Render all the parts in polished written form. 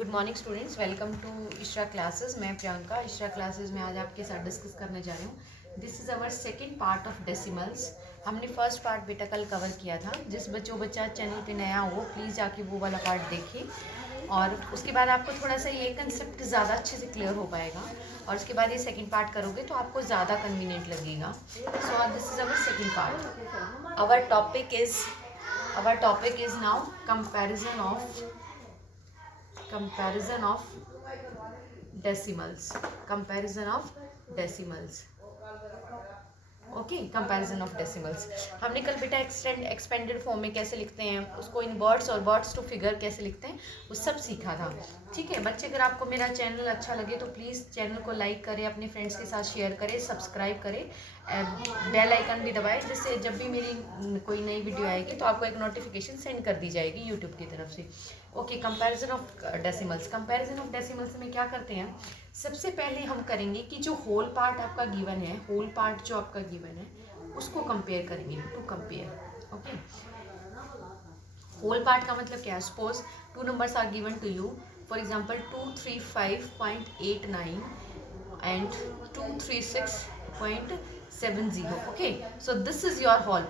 Good morning students, welcome to Ishara classes. मैं Priyanka Ishra classes में आज आपके साथ डिस्कस करने जा रही हूँ। This is our second part of decimals. हमने फर्स्ट पार्ट बेटा कल कवर किया था। जो बच्चा चैनल पे नया हो प्लीज़ जाके वो वाला पार्ट देखे और उसके बाद आपको थोड़ा सा ये कंसेप्ट ज़्यादा अच्छे से क्लियर हो पाएगा और उसके बाद ये सेकेंड पार्ट करोगे तो आपको ज़्यादा कन्वीनियंट लगेगा। So this is our second part. Our topic is now comparison of decimals। Okay, comparison of decimals. हमने कल बेटा एक्सपेंडेड फॉर्म में कैसे लिखते हैं, उसको इन वर्ड्स और वर्ड्स टू फिगर कैसे लिखते हैं, वो सब सीखा था। ठीक है बच्चे, अगर आपको मेरा चैनल अच्छा लगे तो प्लीज़ चैनल को लाइक करें, अपने फ्रेंड्स के साथ शेयर करें, सब्सक्राइब करें, बेल आइकन भी दबाएं, जिससे जब भी मेरी कोई नई वीडियो आएगी तो आपको एक नोटिफिकेशन सेंड कर दी जाएगी यूट्यूब की तरफ से। Okay, comparison of decimals. Comparison of decimals में क्या करते हैं, सबसे पहले हम करेंगे कि जो होल पार्ट आपका गिवन है, होल पार्ट जो आपका गिवन है उसको कंपेयर करेंगे, to compare. Okay, whole part का मतलब क्या है, suppose two numbers are given to you, for example 235.89 and 236.70। Okay, so this is your whole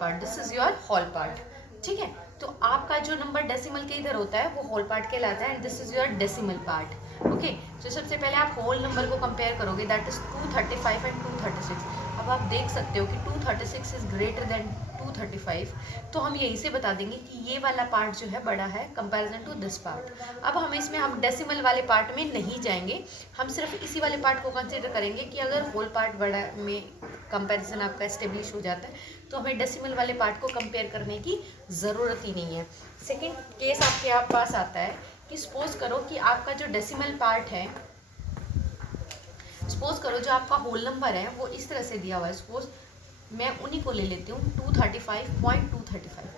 part, ठीक है। तो आपका जो नंबर डेसिमल के इधर होता है वो होल पार्ट कहलाता है and this is your decimal part. Okay, तो सबसे पहले आप होल नंबर को कंपेयर करोगे, दैट इज 235 एंड 236। अब आप देख सकते हो कि 236 इज ग्रेटर देन 235, तो हम यहीं से बता देंगे कि ये वाला पार्ट जो है बड़ा है कंपैरिजन टू दिस पार्ट। अब हम डेसिमल वाले पार्ट में नहीं जाएंगे, हम सिर्फ इसी वाले पार्ट को कंसिडर करेंगे कि अगर होल पार्ट बड़ा में कंपैरिजन आपका एस्टेब्लिश हो जाता है तो हमें डेसिमल वाले पार्ट को कंपेयर करने की ज़रूरत ही नहीं है। सेकेंड केस आपके पास आता है कि सपोज करो कि आपका जो डेसिमल पार्ट है, सपोज करो जो आपका होल नंबर है वो इस तरह से दिया हुआ है, सपोज मैं उन्हीं को ले लेती हूँ 235.235।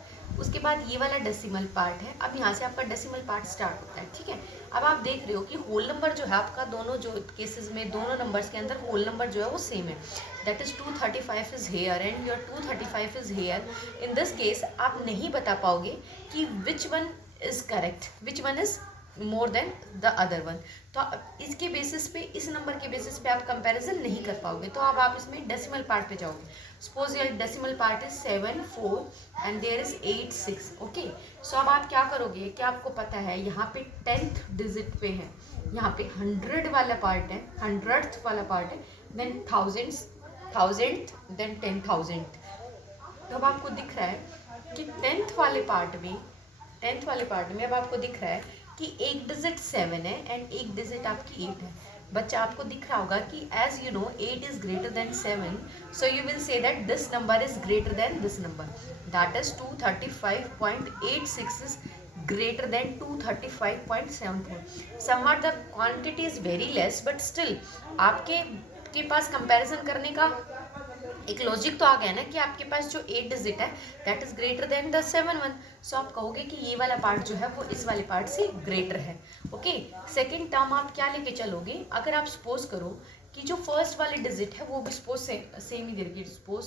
उसके बाद ये वाला डेसिमल पार्ट है। अब यहाँ से आपका डेसिमल पार्ट स्टार्ट होता है, ठीक है। अब आप देख रहे हो कि होल नंबर जो है आपका, दोनों जो केसेस में दोनों नंबर्स के अंदर होल नंबर जो है वो सेम है, that is 235 is here and your 235 is here. In this case आप नहीं बता पाओगे कि which one is correct, which one is more than the other one. तो इसके बेसिस पे, इस नंबर के बेसिस पे आप कंपैरिजन नहीं कर पाओगे। तो अब आप इसमें डेसिमल पार्ट पे जाओगे, suppose your decimal part is 7 4 and there is 8 6। Okay, so अब आप क्या करोगे कि आपको पता है यहाँ पे 10th डिजिट पे है, यहाँ पे 100 वाला पार्ट है, 100th वाला पार्ट है, देन 1000th देन 10,000। तो अब आपको दिख रहा है कि 10th वाले पार्ट में अब आपको दिख रहा है कि एक डिजिट 7 है एंड एक डिजिट आपकी 8 है। बच्चा, आपको दिख रहा होगा कि as you know 8 is greater than 7, so you will say that this number is greater than this number, that is 235.86 is greater than 235.74. somewhat the quantity is very less but still आपके पास comparison करने का एक logic तो आ गया ना कि आपके पास जो 8 डिजिट है that is greater then the 7 1। सो आप कहोगे कि ये वाला पार्ट जो है वो इस वाले पार्ट से ग्रेटर है। ओके, सेकेंड टर्म आप क्या लेके चलोगे, अगर आप सपोज करो कि जो फर्स्ट वाले डिजिट है वो भी सपोज सेम ही देगी, suppose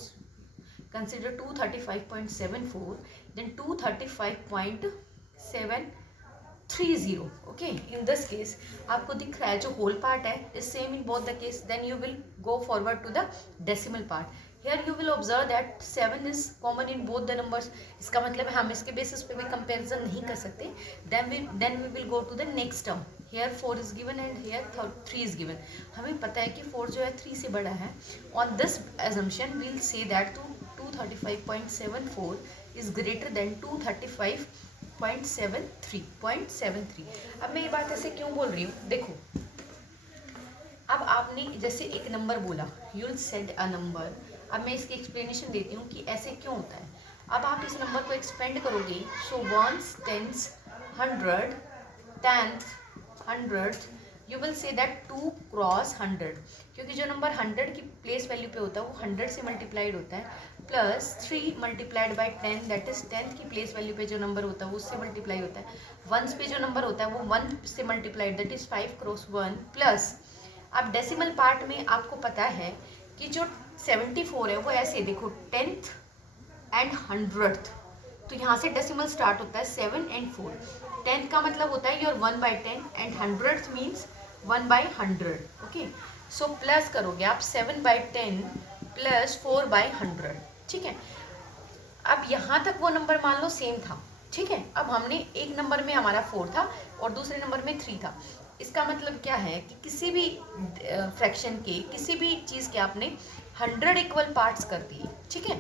consider 235.74 then 235.730। Okay, in this case आपको दिख रहा है जो होल पार्ट है is same in both the case, then you will go forward to the decimal part. Here you will observe that 7 is common in both the numbers. इसका मतलब है हम इसके बेसिस पे भी कंपैरिजन नहीं कर सकते। Then we will go to the next term. Here 4 is given and here 3 is given. हमें पता है कि 4 जो है 3 से बड़ा है। On this assumption we will say that 235.74 is greater than 235.73। अब मैं ये बात ऐसे क्यों बोल रही हूँ, देखो अब आपने जैसे एक नंबर बोला, you will said a number. अब मैं इसकी एक्सप्लेनेशन देती हूँ कि ऐसे क्यों होता है। अब आप इस नंबर को एक्सपेंड करोगे, सो 1s 10s 100 10th 100th, you will say that 2 cross 100, क्योंकि जो नंबर 100 की प्लेस वैल्यू पे होता है वो 100 से मल्टीप्लाइड होता है, plus 3 multiplied by 10 that is 10th की प्लेस वैल्यू पे जो नंबर होता है वो उससे मल्टीप्लाई होता है। 1s पे जो नंबर होता है वो 1 से multiplied that is 5 cross 1, plus अब डेसिमल पार्ट में आपको पता है कि जो 74 है वो ऐसे देखो 10th एंड 100th, तो यहाँ से डेसिमल स्टार्ट होता है 7 and 4। 10th का मतलब होता है your 1/10 and 100th means 1/100. Okay, so plus करोगे आप 7/10 प्लस 4/100. ठीक है, अब यहाँ तक वो नंबर मान लो सेम था. ठीक है, अब हमने एक नंबर में हमारा 4 था और दूसरे नंबर में 3 था. इसका मतलब क्या है कि किसी भी फ्रैक्शन के, किसी भी चीज़ के आपने 100 इक्वल पार्ट्स कर दिए. ठीक है,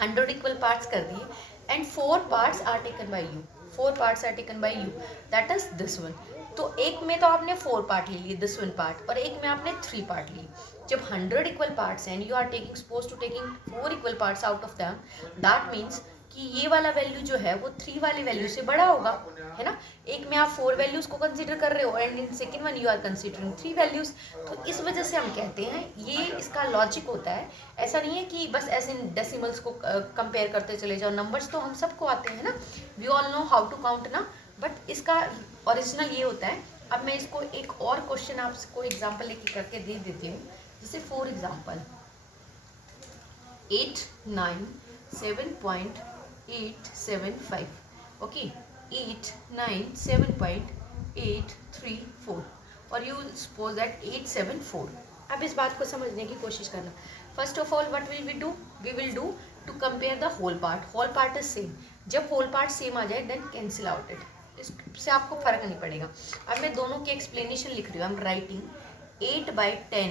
100 इक्वल पार्ट्स कर दिए and 4 parts are taken by you. 4 parts are taken by you, that is this one. तो एक में तो आपने 4 पार्ट ले लिए, दिस वन पार्ट, और एक में आपने 3 पार्ट लिए. जब 100 इक्वल पार्ट्स हैं, you are taking suppose to taking 4 equal parts out of them, that means कि ये वाला वैल्यू जो है वो 3 वाली वैल्यू से बड़ा होगा, है ना. एक में आप 4 वैल्यूज को कंसीडर कर रहे हो and in second one you are considering 3 values. तो इस वजह से हम कहते हैं, ये इसका लॉजिक होता है. ऐसा नहीं है कि बस ऐसे डेसिमल्स को कंपेयर करते चले जाओ. नंबर्स तो हम सबको आते हैं ना, we all know how to count ना, बट इसका ओरिजिनल ये होता है. अब मैं इसको एक और क्वेश्चन आपको एग्जाम्पल लेके करके दे देती हूँ. जैसे फॉर एग्जाम्पल 8, 9, 7.875. ओके, 8, 9, 7.834 और यू सपोज दैट 874. अब इस बात को समझने की कोशिश करना. First of all what will we do, we will do to compare the whole part. Whole part is same. जब होल पार्ट सेम आ जाए देन कैंसिल आउट इट. इससे आपको फर्क नहीं पड़ेगा. अब मैं दोनों की एक्सप्लेनेशन लिख रही हूँ. I am writing 8/10